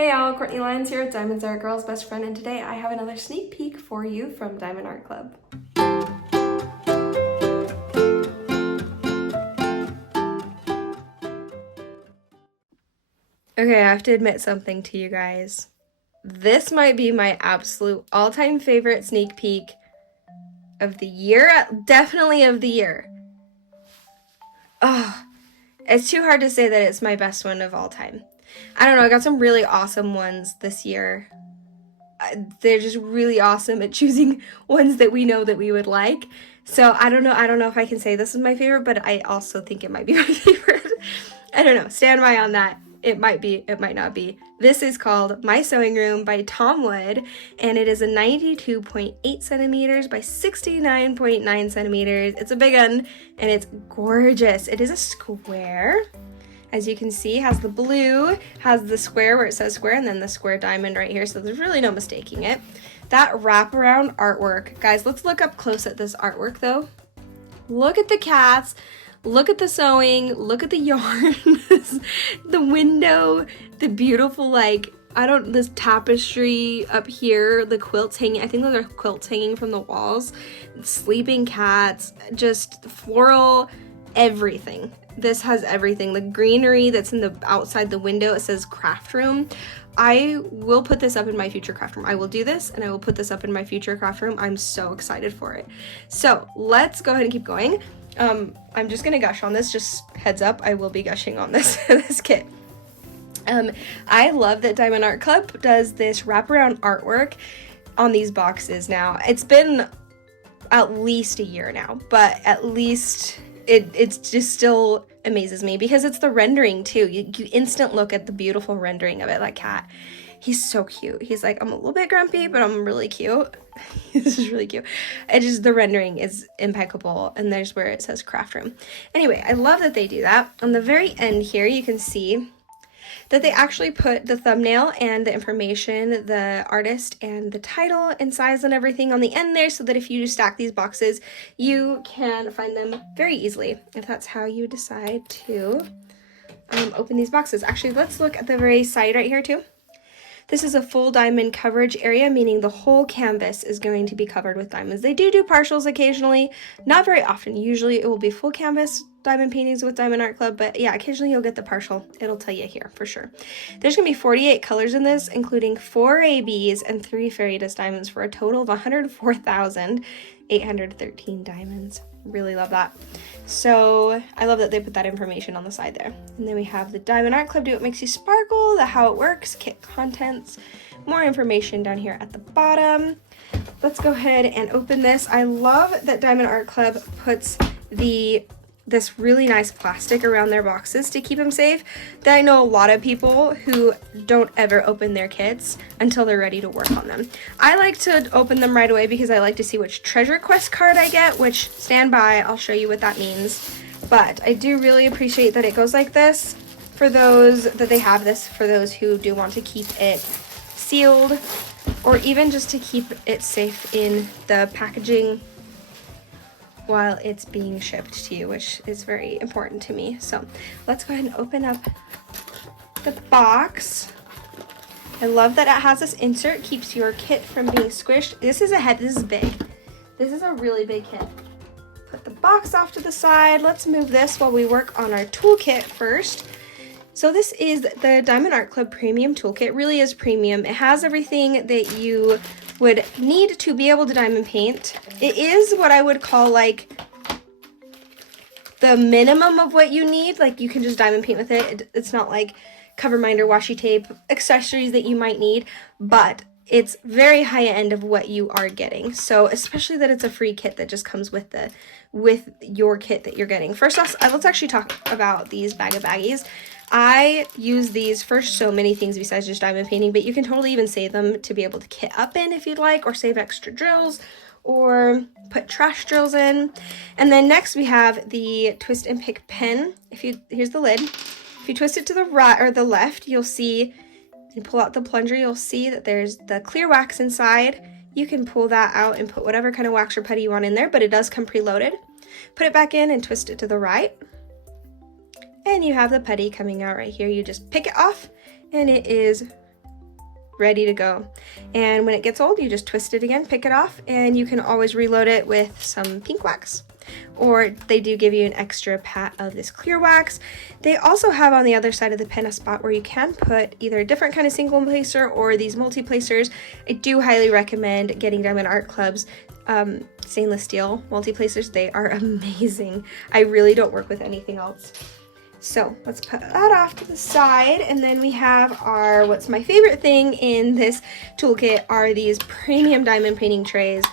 Hey y'all, Courtney Lyons here with Diamonds Are a Girl's Best Friend, and today I have another sneak peek for you from Diamond Art Club. Okay, I have to admit something to you guys. This might be my absolute all-time favorite sneak peek of the year, definitely of the year. Oh, it's too hard to say that it's my best one of all time. I don't know, I got some really awesome ones this year. They're just really awesome at choosing ones that we know that we would like. So I don't know if I can say this is my favorite, but I also think it might be my favorite. I don't know, stand by on that. It might be, it might not be. This is called My Sewing Room by Tom Wood, and it is a 92.8 centimeters by 69.9 centimeters. It's a big one, and it's gorgeous. It is a square. As you can see, has the blue, has the square where it says square, and then the square diamond right here, so there's really no mistaking it. That wraparound artwork. Guys, let's look up close at this artwork, though. Look at the cats, look at the sewing, look at the yarn, the window, the beautiful, this tapestry up here, the quilts hanging. I think those are quilts hanging from the walls. Sleeping cats, just floral, everything. This has everything. The greenery that's in the outside the window, it says craft room. I will put this up in my future craft room. I will do this and I will put this up in my future craft room. I'm so excited for it. So let's go ahead and keep going. I'm just gonna gush on this, just heads up, I will be gushing on this this kit. I love that Diamond Art Club does this wraparound artwork on these boxes now. It's been at least a year now, but at least it's just still amazes me because it's the rendering too. You instant look at the beautiful rendering of it. That cat, he's so cute. He's like, I'm a little bit grumpy, but I'm really cute. This is really cute. It just, the rendering is impeccable, and there's where it says craft room. Anyway, I love that they do that. On the very end here, you can see that they actually put the thumbnail and the information, the artist and the title and size and everything on the end there, so that if you stack these boxes, you can find them very easily, if that's how you decide to open these boxes. Actually, let's look at the very side right here too. This is a full diamond coverage area, meaning the whole canvas is going to be covered with diamonds. They do partials occasionally, not very often. Usually it will be full canvas diamond paintings with Diamond Art Club, but yeah, occasionally you'll get the partial. It'll tell you here for sure. There's gonna be 48 colors in this, including 4 ABs and 3 fairy dust diamonds for a total of 104,813 diamonds. Really love that. So I love that they put that information on the side there. And then we have the Diamond Art Club Do What Makes You Sparkle, the how it works, kit contents, more information down here at the bottom. Let's go ahead and open this. I love that Diamond Art Club puts this really nice plastic around their boxes to keep them safe. That I know a lot of people who don't ever open their kits until they're ready to work on them. I like to open them right away because I like to see which treasure quest card I get, which, stand by, I'll show you what that means. But I do really appreciate that it goes like this for those that they have this, for those who do want to keep it sealed, or even just to keep it safe in the packaging while it's being shipped to you, which is very important to me. So let's go ahead and open up the box. I love that it has this insert, keeps your kit from being squished. This is this is big. This is a really big kit. Put the box off to the side. Let's move this while we work on our toolkit first. So this is the Diamond Art Club Premium Toolkit. It really is premium. It has everything that you would need to be able to diamond paint. It is what I would call like the minimum of what you need. Like, you can just diamond paint with it. It's not like cover minder, washi tape, accessories that you might need, but it's very high end of what you are getting. So especially that it's a free kit that just comes with your kit that you're getting. First off, let's actually talk about these bag of baggies. I use these for so many things besides just diamond painting, but you can totally even save them to be able to kit up in if you'd like, or save extra drills, or put trash drills in. And then next we have the twist and pick pen. Here's the lid. If you twist it to the right or the left, you'll see, and pull out the plunger, you'll see that there's the clear wax inside. You can pull that out and put whatever kind of wax or putty you want in there, but it does come preloaded. Put it back in and twist it to the right. And you have the putty coming out right here. You just pick it off and it is ready to go. And when it gets old, you just twist it again, pick it off, and you can always reload it with some pink wax. Or they do give you an extra pat of this clear wax. They also have on the other side of the pen a spot where you can put either a different kind of single placer or these multi-placers. I do highly recommend getting Diamond Art Club's stainless steel multi-placers. They are amazing. I really don't work with anything else. So let's put that off to the side, and then we have our, what's my favorite thing in this toolkit are these premium diamond painting trays.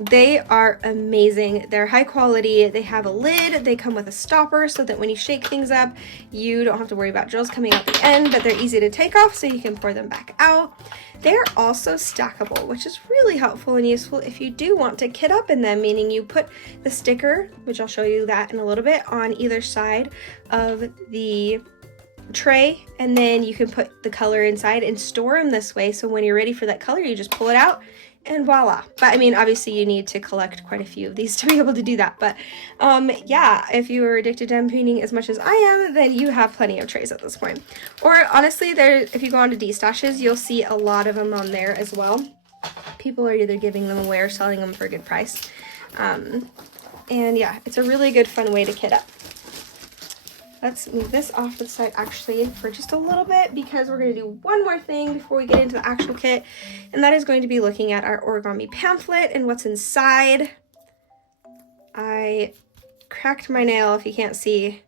They are amazing. They're high quality. They have a lid. They come with a stopper so that when you shake things up, you don't have to worry about drills coming out the end, but they're easy to take off so you can pour them back out. They are also stackable, which is really helpful and useful if you do want to kit up in them, meaning you put the sticker, which I'll show you that in a little bit, on either side of the tray, and then you can put the color inside and store them this way, so when you're ready for that color, you just pull it out and voila. But I mean, obviously you need to collect quite a few of these to be able to do that, but yeah, if you are addicted to diamond painting as much as I am, then you have plenty of trays at this point. Or honestly, if you go onto D-Stashes, you'll see a lot of them on there as well. People are either giving them away or selling them for a good price. And yeah, it's a really good fun way to kit up. Let's move this off to the side actually for just a little bit, because we're going to do one more thing before we get into the actual kit, and that is going to be looking at our origami pamphlet and what's inside. I cracked my nail if you can't see,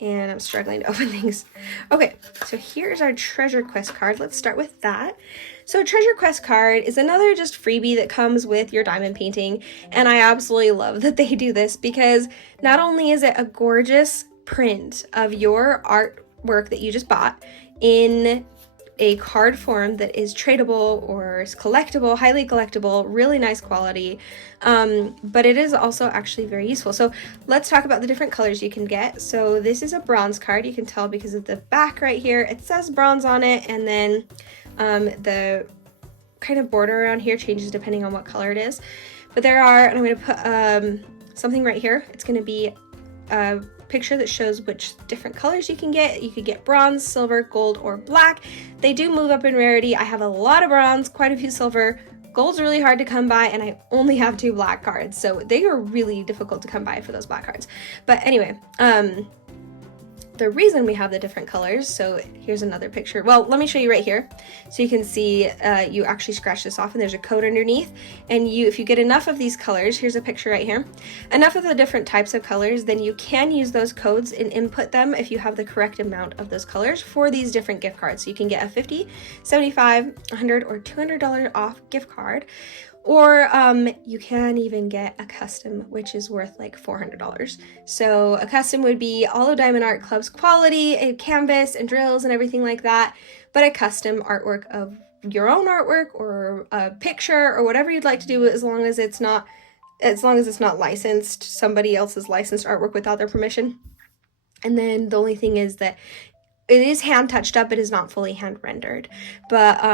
and I'm struggling to open things. Okay, so here's our treasure quest card. Let's start with that. So a treasure quest card is another just freebie that comes with your diamond painting, and I absolutely love that they do this, because not only is it a gorgeous print of your artwork that you just bought in a card form that is tradable or is collectible, highly collectible, really nice quality, but it is also actually very useful. So let's talk about the different colors you can get. So this is a bronze card. You can tell because of the back right here, it says bronze on it, and then the kind of border around here changes depending on what color it is. But there are, and I'm going to put something right here. It's going to be a picture that shows which different colors you can get. You could get bronze, silver, gold, or black. They do move up in rarity. I have a lot of bronze, quite a few silver. Gold's really hard to come by, and I only have 2 black cards, so they are really difficult to come by for those black cards. But anyway, the reason we have the different colors, so here's another picture. Well, let me show you right here. So you can see you actually scratch this off and there's a code underneath. And if you get enough of these colors, here's a picture right here, enough of the different types of colors, then you can use those codes and input them if you have the correct amount of those colors for these different gift cards. So you can get a $50, $75, $100, or $200 off gift card. Or you can even get a custom, which is worth like $400. So a custom would be all of Diamond Art Club's quality, a canvas and drills and everything like that, but a custom artwork of your own artwork or a picture or whatever you'd like to do, as long as it's not licensed, somebody else's licensed artwork without their permission. And then the only thing is that it is hand touched up, it is not fully hand rendered, but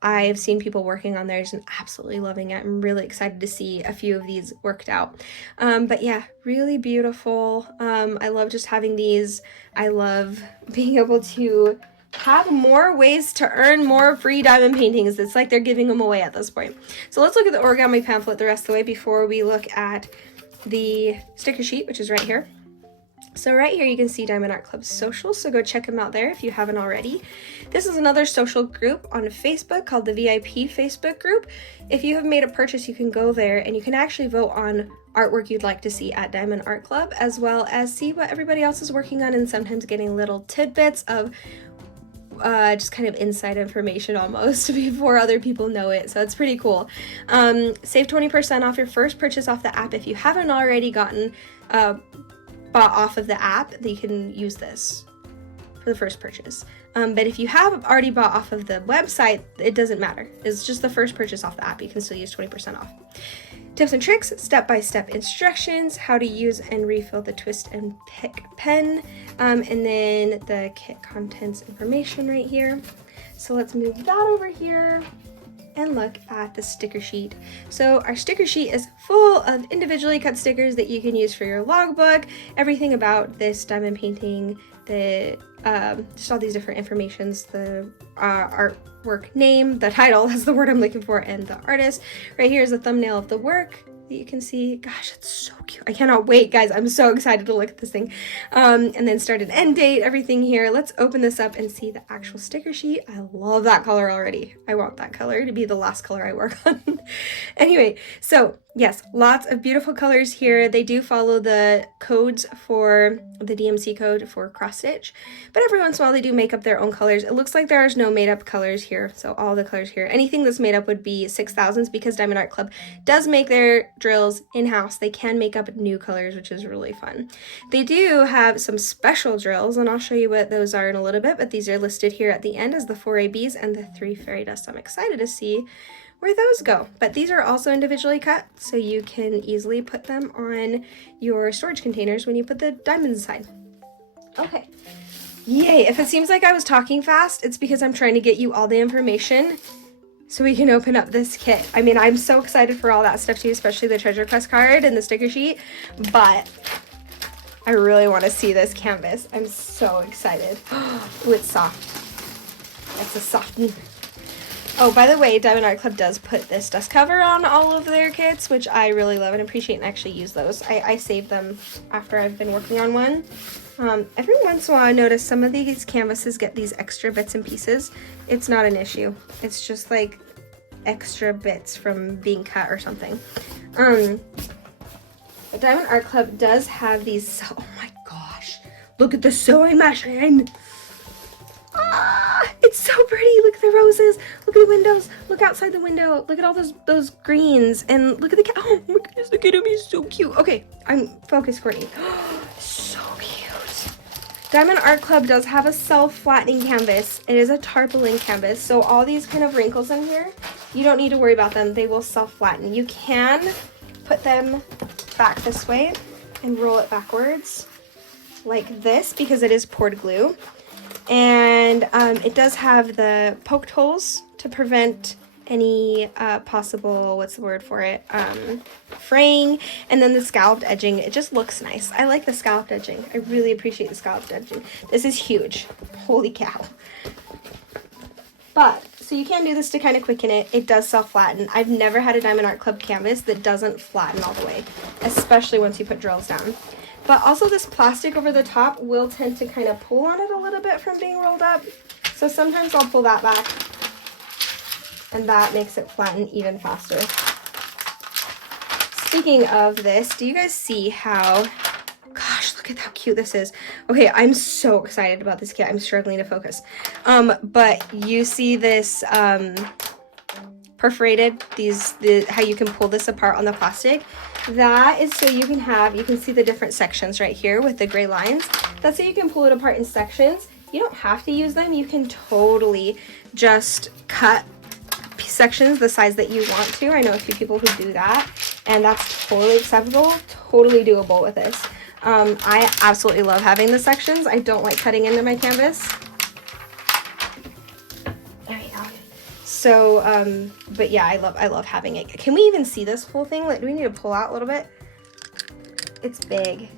I've seen people working on theirs and absolutely loving it. I'm really excited to see a few of these worked out. But yeah, really beautiful. I love just having these. I love being able to have more ways to earn more free diamond paintings. It's like they're giving them away at this point. So let's look at the origami pamphlet the rest of the way before we look at the sticker sheet, which is right here. So right here you can see Diamond Art Club's socials, so go check them out there if you haven't already. This is another social group on Facebook called the VIP Facebook group. If you have made a purchase, you can go there and you can actually vote on artwork you'd like to see at Diamond Art Club, as well as see what everybody else is working on, and sometimes getting little tidbits of just kind of inside information almost before other people know it. So it's pretty cool. Save 20% off your first purchase off the app. If you haven't already gotten bought off of the app, that you can use this for the first purchase. But if you have already bought off of the website, it doesn't matter. It's just the first purchase off the app. You can still use 20% off. Tips and tricks, step-by-step instructions, how to use and refill the twist and pick pen, and then the kit contents information right here. So let's move that over here and look at the sticker sheet. So our sticker sheet is full of individually cut stickers that you can use for your logbook, everything about this diamond painting the just all these different informations, the artwork name, the title is the word I'm looking for, and the artist. Right here is a thumbnail of the work that you can see. Gosh, it's so cute. I cannot wait, guys. I'm so excited to look at this thing. And then start and end date, everything here. Let's open this up and see the actual sticker sheet. I love that color already. I want that color to be the last color I work on. Anyway, so yes, lots of beautiful colors here. They do follow the codes for the DMC code for cross stitch, but every once in a while they do make up their own colors. It looks like there is no made up colors here. So all the colors here, anything that's made up would be 6000s, because Diamond Art Club does make their drills in-house. They can make up new colors, which is really fun. They do have some special drills, and I'll show you what those are in a little bit, but these are listed here at the end as the 4 ABs and the 3 fairy dust. I'm excited to see where those go, but these are also individually cut, so you can easily put them on your storage containers when you put the diamonds inside. Okay, yay. If it seems like I was talking fast, it's because I'm trying to get you all the information so we can open up this kit. I mean, I'm so excited for all that stuff too, especially the treasure quest card and the sticker sheet, but I really want to see this canvas. I'm so excited. Oh, it's soft. It's a soft one. Oh, by the way, Diamond Art Club does put this dust cover on all of their kits, which I really love and appreciate, and actually use those. I save them after I've been working on one. Every once in a while I notice some of these canvases get these extra bits and pieces. It's not an issue. It's just like extra bits from being cut or something. But Diamond Art Club does have these, oh my gosh, look at the sewing machine. Ah, it's so pretty. Look at the roses. Look at the windows. Look outside the window. Look at all those greens. And look at the cat. Oh my goodness, the kiddo is so cute. Okay, I'm focused, Courtney. So cute. Diamond Art Club does have a self-flattening canvas. It is a tarpaulin canvas. So all these kind of wrinkles in here, you don't need to worry about them. They will self-flatten. You can put them back this way and roll it backwards like this because it is poured glue. And it does have the poked holes to prevent any possible, what's the word for it, fraying, and then the scalloped edging. It just looks nice. I like the scalloped edging. I really appreciate the scalloped edging. This is huge. Holy cow. But, so you can do this to kind of quicken it. It does self-flatten. I've never had a Diamond Art Club canvas that doesn't flatten all the way, especially once you put drills down. But also this plastic over the top will tend to kind of pull on it a little bit from being rolled up. So sometimes I'll pull that back, and that makes it flatten even faster. Speaking of this, do you guys see how, gosh, look at how cute this is. Okay, I'm so excited about this kit. I'm struggling to focus. But you see this perforated, how you can pull this apart on the plastic. That is so you can see the different sections right here with the gray lines. That's so you can pull it apart in sections. You don't have to use them. You can totally just cut sections the size that you want to. I know a few people who do that, and that's totally acceptable, totally doable with this. I absolutely love having the sections. I don't like cutting into my canvas. So, but yeah, I love having it. Can we even see this whole thing? Like, do we need to pull out a little bit? It's big.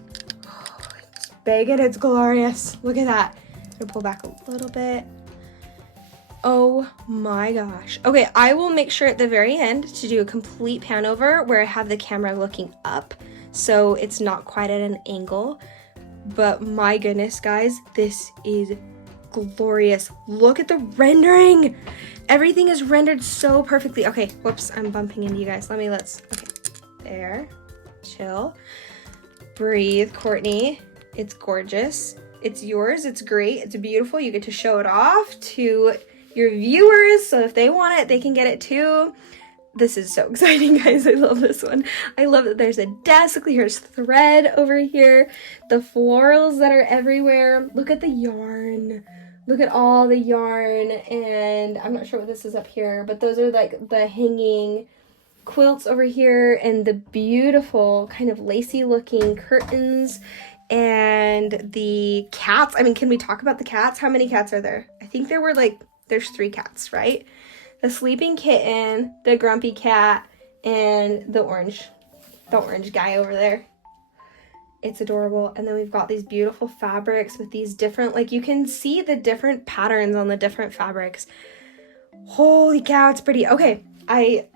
Oh, it's big and it's glorious. Look at that. I'm gonna pull back a little bit. Oh my gosh. Okay, I will make sure at the very end to do a complete pan over where I have the camera looking up, so it's not quite at an angle. But my goodness, guys, this is glorious. Look at the rendering. Everything is rendered so perfectly. Okay, whoops, I'm bumping into you guys. Okay, there, chill, breathe, Courtney. It's gorgeous. It's yours. It's great. It's beautiful. You get to show it off to your viewers, so if they want it, they can get it too. This is so exciting, guys. I love this one. I love that there's a desk. Here's thread over here. The florals that are everywhere. Look at the yarn. Look at all the yarn, and I'm not sure what this is up here, but those are like the hanging quilts over here, and the beautiful kind of lacy looking curtains, and the cats. I mean, can we talk about the cats? How many cats are there? I think there's 3 cats, right? The sleeping kitten, the grumpy cat, and the orange guy over there. It's adorable. And then we've got these beautiful fabrics with these different, like you can see the different patterns on the different fabrics. Holy cow, it's pretty. Okay, I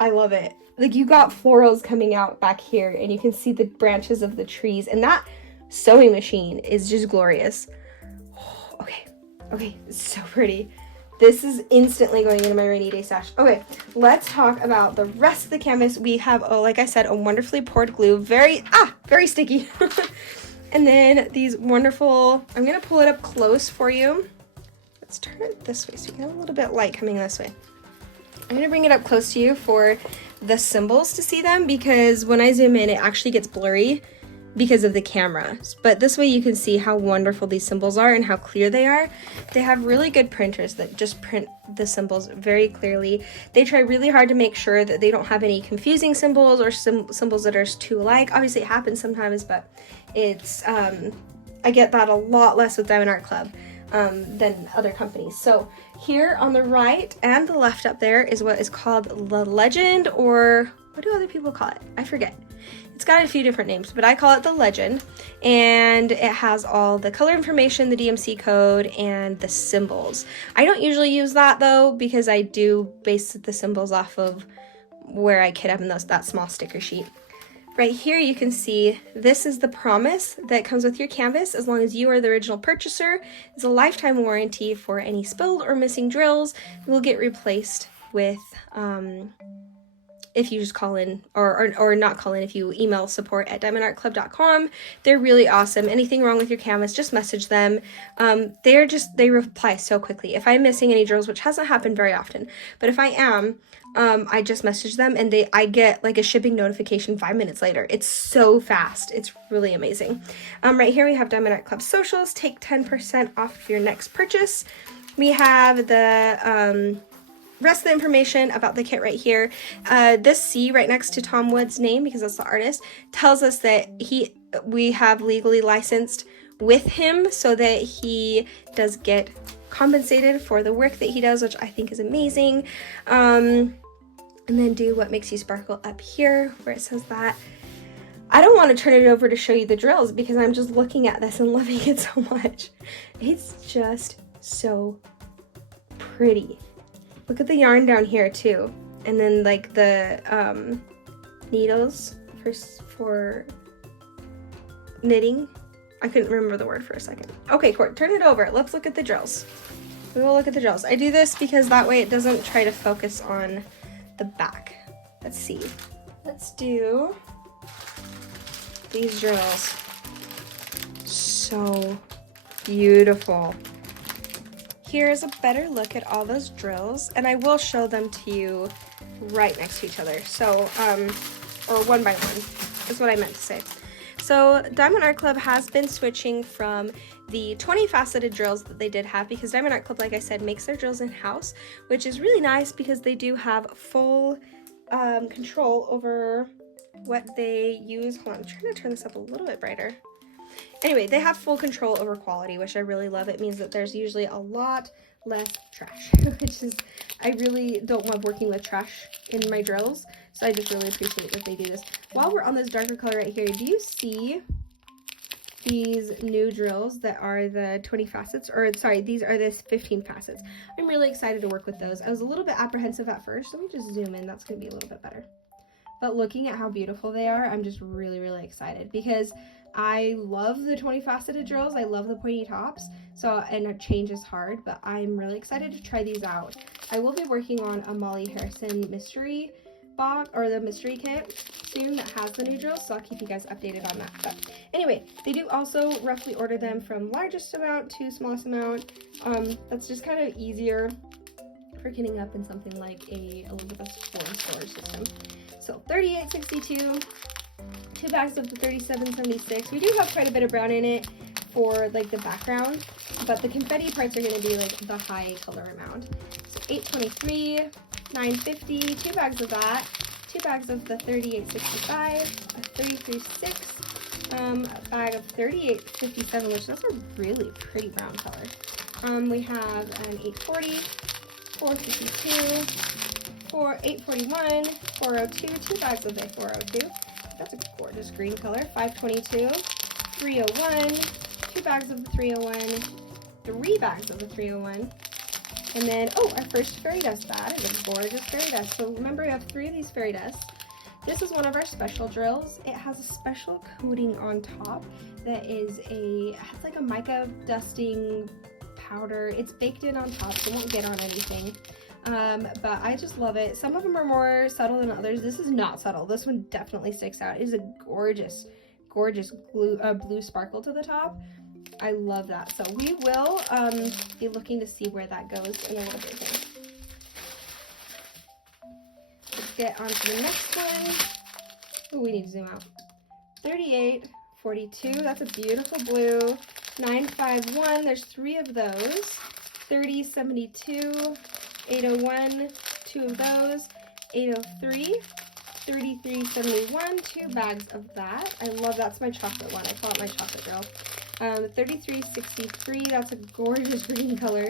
love it. Like you got florals coming out back here and you can see the branches of the trees, and that sewing machine is just glorious. Okay, it's so pretty. This is instantly going into my rainy day stash. Okay, let's talk about the rest of the canvas. We have, like I said, a wonderfully poured glue. Very sticky. And then these wonderful, I'm going to pull it up close for you. Let's turn it this way so you can have a little bit light coming this way. I'm going to bring it up close to you for the symbols to see them, because when I zoom in, it actually gets blurry because of the camera. But this way you can see how wonderful these symbols are and how clear they are. They have really good printers that just print the symbols very clearly. They try really hard to make sure that they don't have any confusing symbols or symbols that are too alike. Obviously it happens sometimes, but it's I get that a lot less with Diamond Art Club than other companies. So here on the right and the left up there is what is called the Legend, or what do other people call it? I forget. It's got a few different names, but I call it the Legend, and it has all the color information, the DMC code, and the symbols. I don't usually use that though, because I do base the symbols off of where I kit up in that small sticker sheet. Right here you can see this is the promise that comes with your canvas. As long as you are the original purchaser, it's a lifetime warranty for any spilled or missing drills. It will get replaced with if you just call in, or not call in, if you email support@diamondartclub.com. They're really awesome. Anything wrong with your canvas, just message them. They reply so quickly. If I'm missing any drills, which hasn't happened very often, but if I am, I just message them and I get like a shipping notification 5 minutes later. It's so fast. It's really amazing. Right here we have Diamond Art Club socials. Take 10% off of your next purchase. We have the rest of the information about the kit right here. This C right next to Tom Wood's name, because that's the artist, tells us that we have legally licensed with him so that he does get compensated for the work that he does, which I think is amazing. And then do What Makes You Sparkle up here where it says that. I don't want to turn it over to show you the drills because I'm just looking at this and loving it so much. It's just so pretty. Look at the yarn down here too. And then like the needles for knitting. I couldn't remember the word for a second. Okay, Court, turn it over. Let's look at the drills. We will look at the drills. I do this because that way it doesn't try to focus on the back. Let's see. Let's do these drills. So beautiful. Here's a better look at all those drills, and I will show them to you right next to each other. So, or one by one, is what I meant to say. So Diamond Art Club has been switching from the 20 faceted drills that they did have, because Diamond Art Club, like I said, makes their drills in-house, which is really nice because they do have full control over what they use. Hold on, I'm trying to turn this up a little bit brighter. Anyway, they have full control over quality, which I really love. It means that there's usually a lot less trash, which is, I really don't love working with trash in my drills, so I just really appreciate that they do this. While we're on this darker color right here, do you see these new drills that are the 20 facets, or sorry, these are the 15 facets? I'm really excited to work with those. I was a little bit apprehensive at first. Let me just zoom in. That's going to be a little bit better. But looking at how beautiful they are, I'm just really, really excited because I love the 20 faceted drills. I love the pointy tops. And a change is hard, but I'm really excited to try these out. I will be working on a Molly Harrison mystery box, or the mystery kit soon, that has the new drills, so I'll keep you guys updated on that. But anyway, they do also roughly order them from largest amount to smallest amount. That's just kind of easier for kitting up in something like a Elizabeth's Foreign storage system. So 3862, 2 bags of the 3776. We do have quite a bit of brown in it for like the background, but the confetti parts are going to be like the high color amount. So 823, 950, 2 bags of that, 2 bags of the 3865, a 336, a bag of 3857, which those are really pretty brown color. We have an 840, 452, 841, 402, 2 bags of the 402, That's a gorgeous green color. 522, 301, 2 bags of the 301, 3 bags of the 301. And then, oh, our first fairy dust. That is a gorgeous fairy dust. So remember, we have 3 of these fairy dusts. This is one of our special drills. It has a special coating on top that is it's like a mica dusting powder. It's baked in on top, so it won't get on anything. But I just love it. Some of them are more subtle than others. This is not subtle. This one definitely sticks out. It is a gorgeous, gorgeous blue sparkle to the top. I love that. So we will be looking to see where that goes in a little bit here. Let's get on to the next one. Oh, we need to zoom out. 38, 42, that's a beautiful blue. 951, there's 3 of those. 30, 72, 801, 2 of those. 803, 33, 71, 2 bags of that. I love that's my chocolate one. I call it my chocolate drill. 33, 63, that's a gorgeous green color.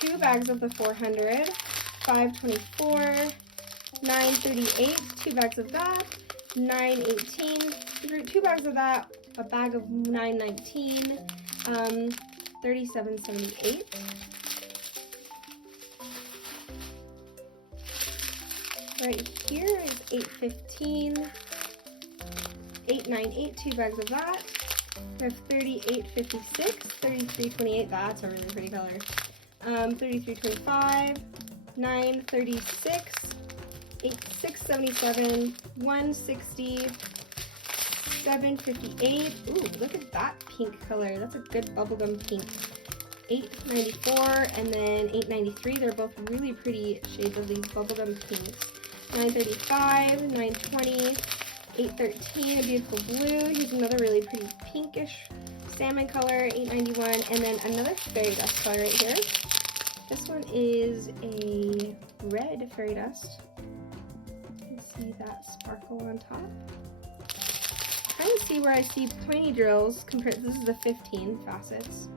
2 bags of the 400. 524, 938, 2 bags of that. 918, 2 bags of that. A bag of 919. 3778. Right here is 815. 898, 2 bags of that. We have 3856, 3328, that's a really pretty color. 3325, 936, 8677, 160, 758. Ooh, look at that pink color. That's a good bubblegum pink. 894 and then 893. They're both really pretty shades of these bubblegum pinks. 935, 920. 813, a beautiful blue. Here's another really pretty pinkish salmon color. 891, and then another fairy dust color right here. This one is a red fairy dust. You can see that sparkle on top. Trying to see where I see pointy drills compared. This is the 15 facets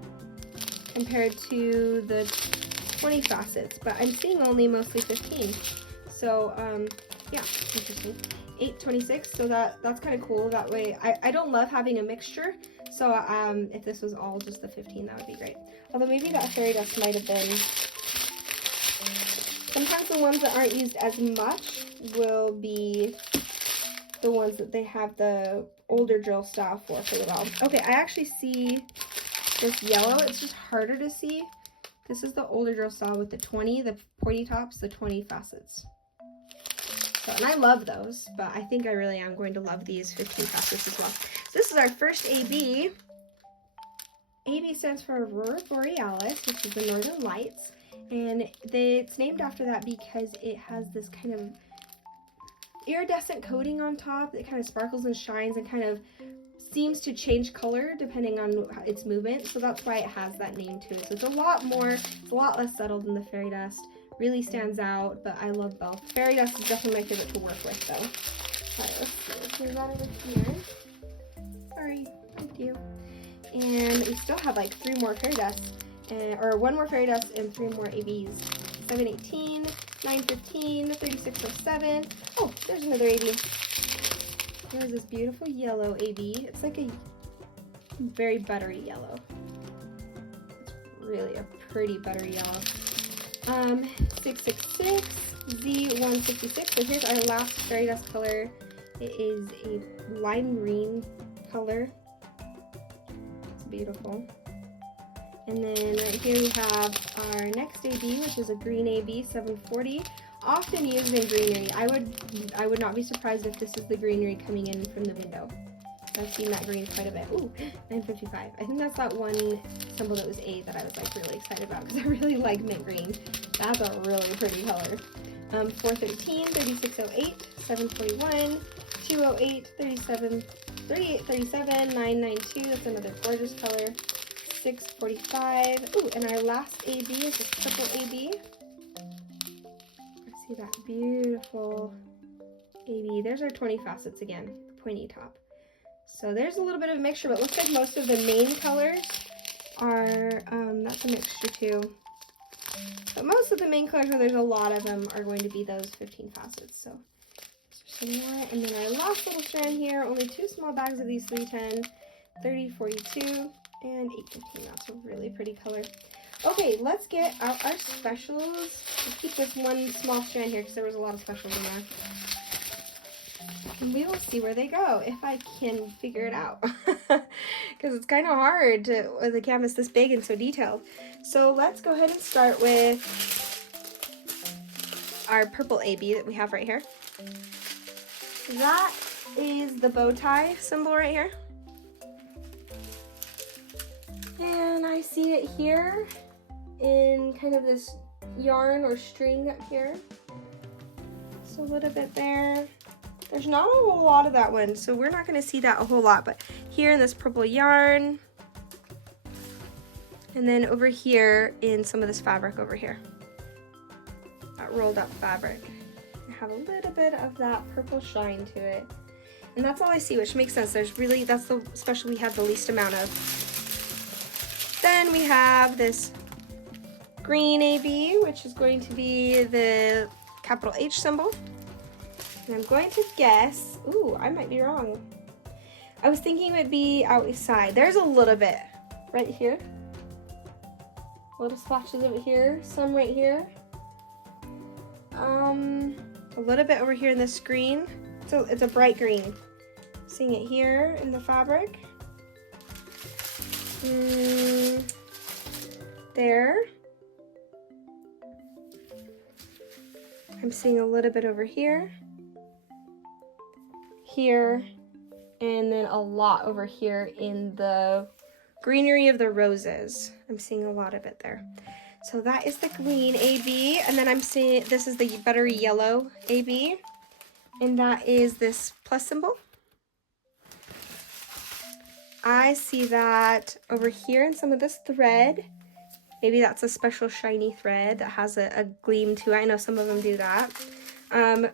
compared to the 20 facets, but I'm seeing only mostly 15. So yeah, interesting. 826, so that's kind of cool. That way, I don't love having a mixture, so if this was all just the 15, that would be great. Although maybe that fairy dust might have been, sometimes the ones that aren't used as much will be the ones that they have the older drill style for a little while. Okay, I actually see this yellow. It's just harder to see. This is the older drill style with the 20, the pointy tops, the 20 facets. So, and I love those, but I think I really am going to love these 15 facets as well. So this is our first AB. AB stands for Aurora Borealis, which is the Northern Lights. And it's named after that because it has this kind of iridescent coating on top that kind of sparkles and shines and kind of seems to change color depending on its movement. So that's why it has that name to it. So it's a lot less subtle than the fairy dust. Really stands out, but I love both. Fairy dust is definitely my favorite to work with, though. Alright, let's move that over here. Sorry, thank you. And we still have like 3 more fairy dusts, or 1 more fairy dust and 3 more ABs. 718, 915, 3607. Oh, there's another AB. There's this beautiful yellow AB. It's like a very buttery yellow. It's really a pretty buttery yellow. 666, Z166. So here's our last fairy dust color. It is a lime green color. It's beautiful. And then right here we have our next AB, which is a green AB, 740. Often used in greenery. I would not be surprised if this is the greenery coming in from the window. I've seen that green quite a bit. Ooh, 955. I think that's that one symbol that was A that I was like really excited about because I really like mint green. That's a really pretty color. 413, 3608, 741, 208, 3837, 992. That's another gorgeous color. 645. Ooh, and our last AB is a triple AB. See that beautiful AB. There's our 20 facets again, pointy top. So there's a little bit of a mixture, but it looks like most of the main colors are, that's a mixture too. But most of the main colors, where there's a lot of them, are going to be those 15 facets. So let's just What? And then our last little strand here, only 2 small bags of these 310, 30, 42, and 815. That's a really pretty color. Okay, let's get out our specials. We'll keep this one small strand here because there was a lot of specials in there. And we will see where they go if I can figure it out. Because it's kind of hard with a canvas this big and so detailed. So let's go ahead and start with our purple AB that we have right here. That is the bow tie symbol right here. And I see it here in kind of this yarn or string up here. So a little bit there. There's not a whole lot of that one, so we're not going to see that a whole lot, but here in this purple yarn, and then over here in some of this fabric over here, that rolled up fabric. I have a little bit of that purple shine to it, and that's all I see, which makes sense. There's really, that's the special we have the least amount of. Then we have this green AB, which is going to be the capital H symbol. And I'm going to guess, ooh, I might be wrong. I was thinking it would be outside. There's a little bit right here. Little splotches over here, some right here. A little bit over here in this green. So it's a bright green. Seeing it here in the fabric. There. I'm seeing a little bit over here. Here, and then a lot over here in the greenery of the roses. I'm seeing a lot of it there. So that is the green AB, and then I'm seeing this is the buttery yellow AB, and that is this plus symbol. I see that over here in some of this thread. Maybe that's a special shiny thread that has a gleam to it. I know some of them do that.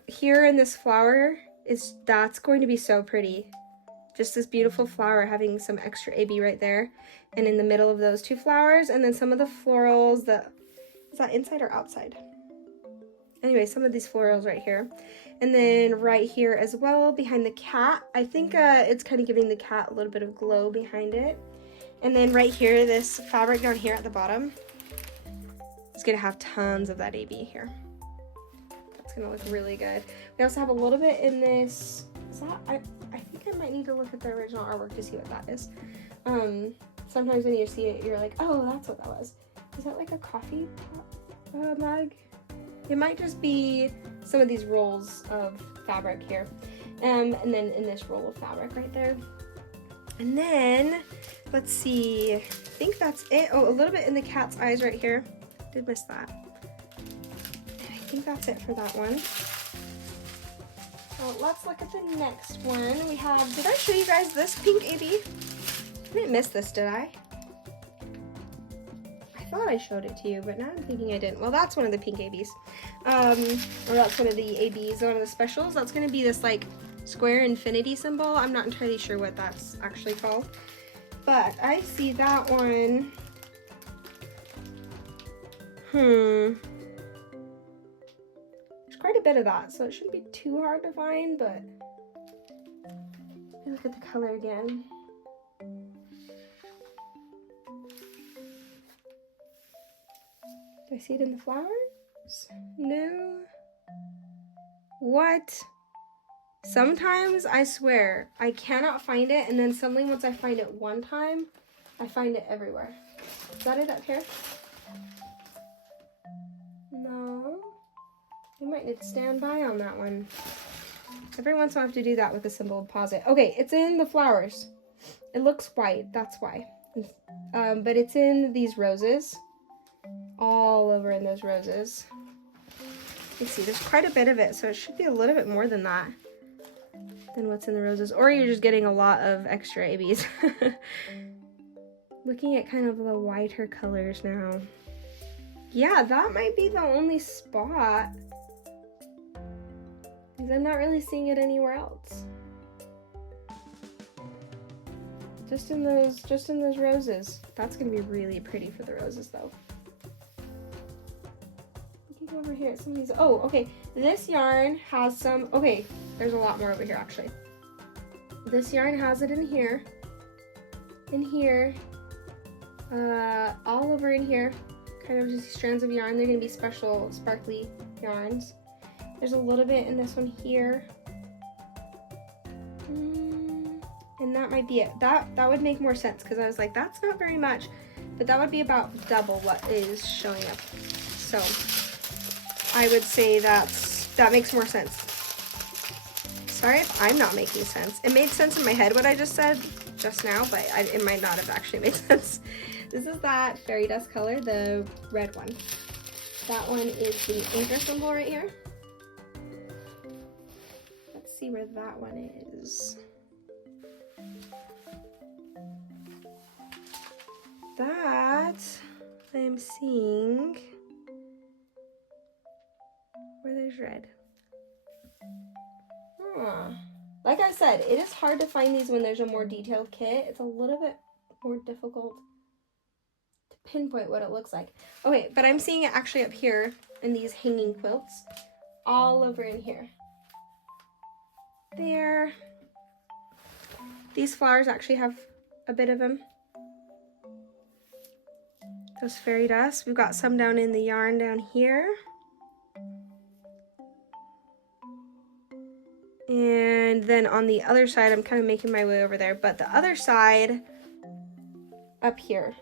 Here in this flower, that's going to be so pretty. Just this beautiful flower having some extra AB right there. And in the middle of those 2 flowers, and then some of the florals is that inside or outside? Anyway, some of these florals right here. And then right here as well, behind the cat. I think it's kind of giving the cat a little bit of glow behind it. And then right here, this fabric down here at the bottom is gonna have tons of that AB here. Gonna look really good. We also have a little bit in this. Is that, I think I might need to look at the original artwork to see what that is. Sometimes when you see it, you're like, oh, that's what that was. Is that like a coffee mug? It might just be some of these rolls of fabric here. And then in this roll of fabric right there. And then, let's see, I think that's it. Oh, a little bit in the cat's eyes right here. Did miss that. I think that's it for that one. So let's look at the next one. We have, did I show you guys this pink AB? I didn't miss this, did I? I thought I showed it to you, but now I'm thinking I didn't. Well, that's one of the pink ABs. Or that's one of the ABs, one of the specials. That's gonna be this like square infinity symbol. I'm not entirely sure what that's actually called. But I see that one. Quite a bit of that, so it shouldn't be too hard to find, but look at the color again. Do I see it in the flowers? No. What? Sometimes I swear I cannot find it, and then suddenly once I find it one time, I find it everywhere. Is that it up here? No. You might need to stand by on that one. Every once in a while I have to do that with the symbol of pause it. Okay, it's in the flowers. It looks white, that's why. But it's in these roses. All over in those roses. Let's see, there's quite a bit of it, so it should be a little bit more than that. Than what's in the roses. Or you're just getting a lot of extra ABs. Looking at kind of the whiter colors now. Yeah, that might be the only spot. Because I'm not really seeing it anywhere else. Just in those roses. That's gonna be really pretty for the roses though. Over here, some of these. Oh, okay. This yarn has some. Okay, there's a lot more over here actually. This yarn has it in here, all over in here. Kind of just strands of yarn. They're gonna be special sparkly yarns. There's a little bit in this one here, and that might be it. That would make more sense because I was like, that's not very much, but that would be about double what is showing up. So I would say that makes more sense. Sorry if I'm not making sense. It made sense in my head what I just said just now, but it might not have actually made sense. This is that fairy dust color, the red one. That one is the anchor symbol right here. Let's see where that one is. That I am seeing where there's red. Like I said, it is hard to find these when there's a more detailed kit. It's a little bit more difficult to pinpoint what it looks like. Okay, but I'm seeing it actually up here in these hanging quilts, all over in here. There. These flowers actually have a bit of them. Those fairy dust. We've got some down in the yarn down here. And then on the other side, I'm kind of making my way over there, but the other side up here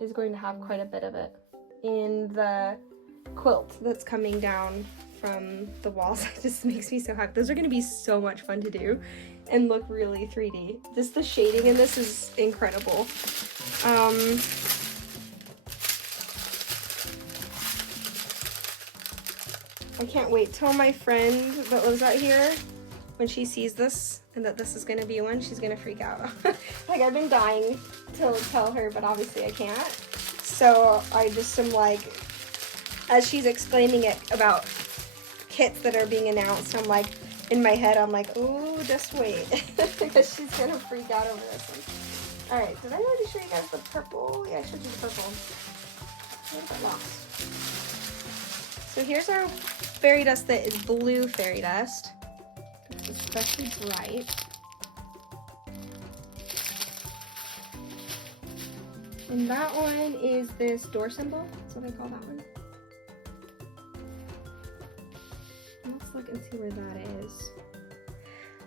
is going to have quite a bit of it in the quilt that's coming down from the walls. It just makes me so happy. Those are going to be so much fun to do and look really 3D. Just the shading in this is incredible. I can't wait till my friend that lives out here, when she sees this and that this is gonna be one, she's gonna freak out. Like, I've been dying to tell her, but obviously I can't. So I just am like, as she's explaining it about kits that are being announced, I'm like, in my head, I'm like, oh, just wait. Because she's gonna freak out over this one. All right, did I already show you guys the purple? Yeah, I showed you the purple. Where did I lost? So here's our fairy dust that is blue fairy dust. It's especially bright. And that one is this door symbol. That's what I call that one. Let's look and see where that is.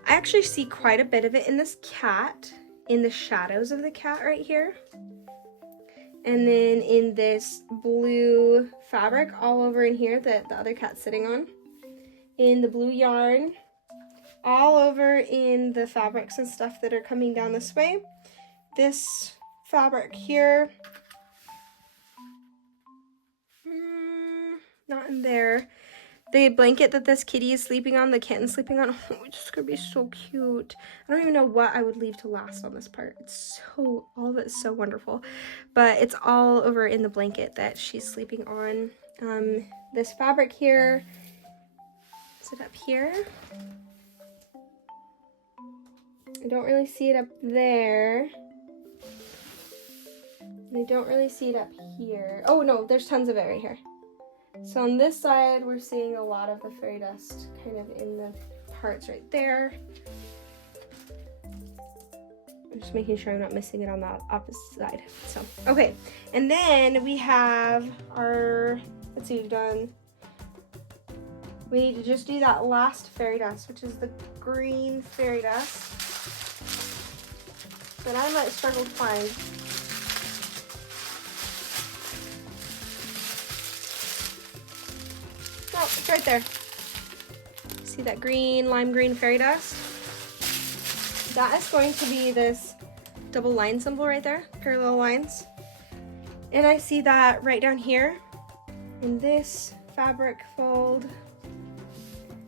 I actually see quite a bit of it in this cat, in the shadows of the cat right here. And then in this blue fabric all over in here that the other cat's sitting on. In the blue yarn, all over in the fabrics and stuff that are coming down this way. This fabric here, not in there. The blanket that this kitty is sleeping on, the kitten's sleeping on, oh, it's just gonna be so cute. I don't even know what I would leave to last on this part. It's so, all of it's so wonderful. But it's all over in the blanket that she's sleeping on. This fabric here, is it up here? I don't really see it up there. I don't really see it up here. Oh no, there's tons of it right here. So on this side, we're seeing a lot of the fairy dust kind of in the parts right there. I'm just making sure I'm not missing it on the opposite side. So, okay. And then we have our, let's see, we need to just do that last fairy dust, which is the green fairy dust that I might struggle to find. Oh, it's right there. See that green, lime green fairy dust? That is going to be this double line symbol right there, parallel lines. And I see that right down here in this fabric fold.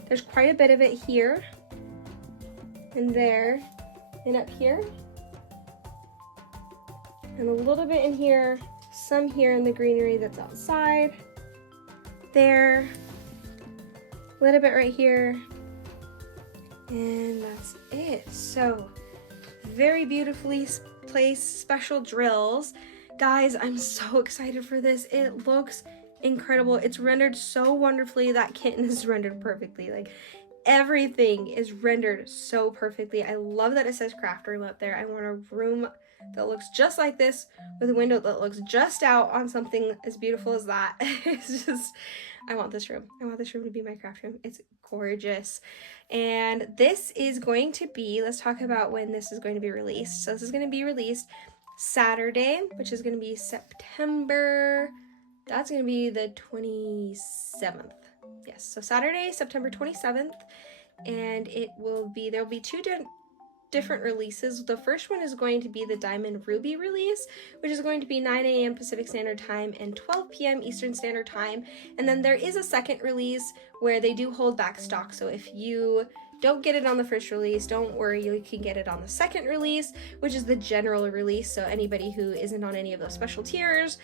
There's quite a bit of it here and there and up here. And a little bit in here, some here in the greenery that's outside. There. A little bit right here, and that's it. So very beautifully placed special drills. Guys, I'm so excited for this. It looks incredible. It's rendered so wonderfully. That kitten is rendered perfectly. Like, everything is rendered so perfectly. I love that it says craft room up there. I want a room that looks just like this with a window that looks just out on something as beautiful as that. It's just, I want this room. I want this room to be my craft room. It's gorgeous. And this is going to be, let's talk about when this is going to be released. So this is going to be released Saturday, which is going to be September, that's going to be the 27th. Yes, so Saturday, September 27th, and there'll be two different releases. The first one is going to be the Diamond Ruby release, which is going to be 9 a.m. Pacific Standard Time and 12 p.m. Eastern Standard Time. And then there is a second release where they do hold back stock. So if you don't get it on the first release, don't worry, you can get it on the second release, which is the general release. So anybody who isn't on any of those special tiers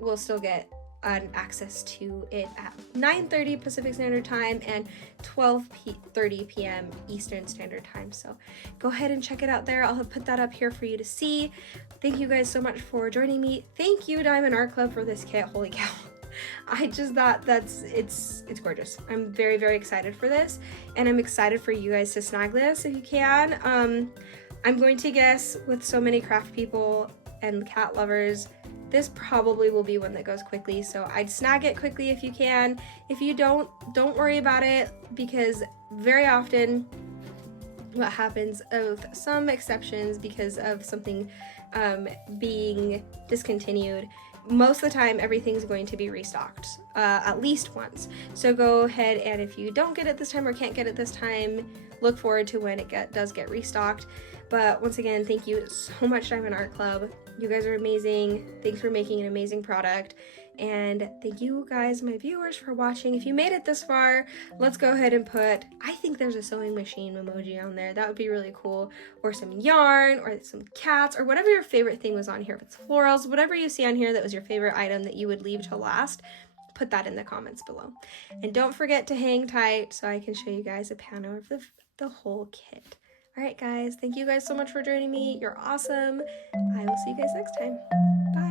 will still get access to it at 9:30 Pacific Standard Time and 12:30 p.m. Eastern Standard Time. So go ahead and check it out there. I'll put that up here for you to see. Thank you guys so much for joining me. Thank you, Diamond Art Club, for this kit. Holy cow. I just thought it's gorgeous. I'm very, very excited for this, and I'm excited for you guys to snag this if you can. I'm going to guess with so many craft people and cat lovers, this probably will be one that goes quickly, so I'd snag it quickly if you can. If you don't worry about it, because very often what happens, with some exceptions because of something being discontinued, most of the time everything's going to be restocked at least once. So go ahead, and if you don't get it this time or can't get it this time, look forward to when it does get restocked. But once again, thank you so much, Diamond Art Club. You guys are amazing. Thanks for making an amazing product. And thank you guys, my viewers, for watching. If you made it this far, let's go ahead and put, I think there's a sewing machine emoji on there. That would be really cool. Or some yarn, or some cats, or whatever your favorite thing was on here. If it's florals, whatever you see on here that was your favorite item that you would leave to last, put that in the comments below. And don't forget to hang tight so I can show you guys a panel of the whole kit. All right, guys, thank you guys so much for joining me. You're awesome. I will see you guys next time. Bye.